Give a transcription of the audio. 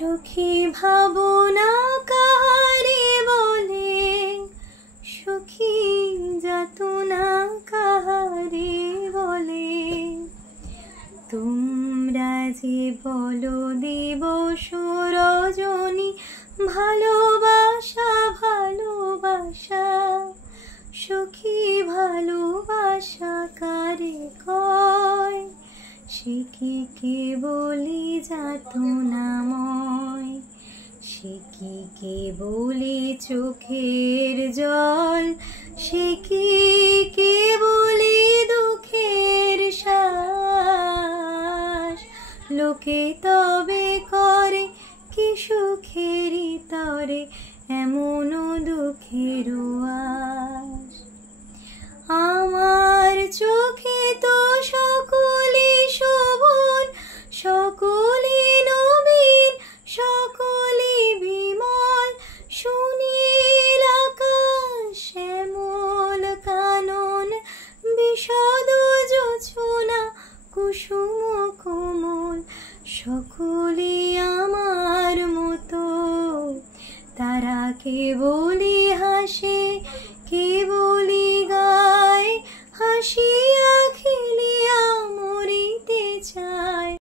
সুখী ভাবনা কারে বলে, সুখী যাতনা কারে বলে। তোমরা যে বলো দিবস রজনী, ভালোবাসা ভালোবাসা, সুখী ভালোবাসা কারে কয়? সে কি কেবলি যাতনাময়, সে কি কেবলি চোখের জল, সে কি কেবলি দুঃখের শ্বাস। লোকে তবে করে কি সুখেরই তরে এমন দুঃখের আশ। আমার চোখে তো সকলে শোভন, সকলে নবীন, সকলে বিমল। সুনীল আকাশ, শ্যামল কানন, বিশদ জোছনা, কুসুম কোমল। সকলে আমার মতো, তারা কেবলি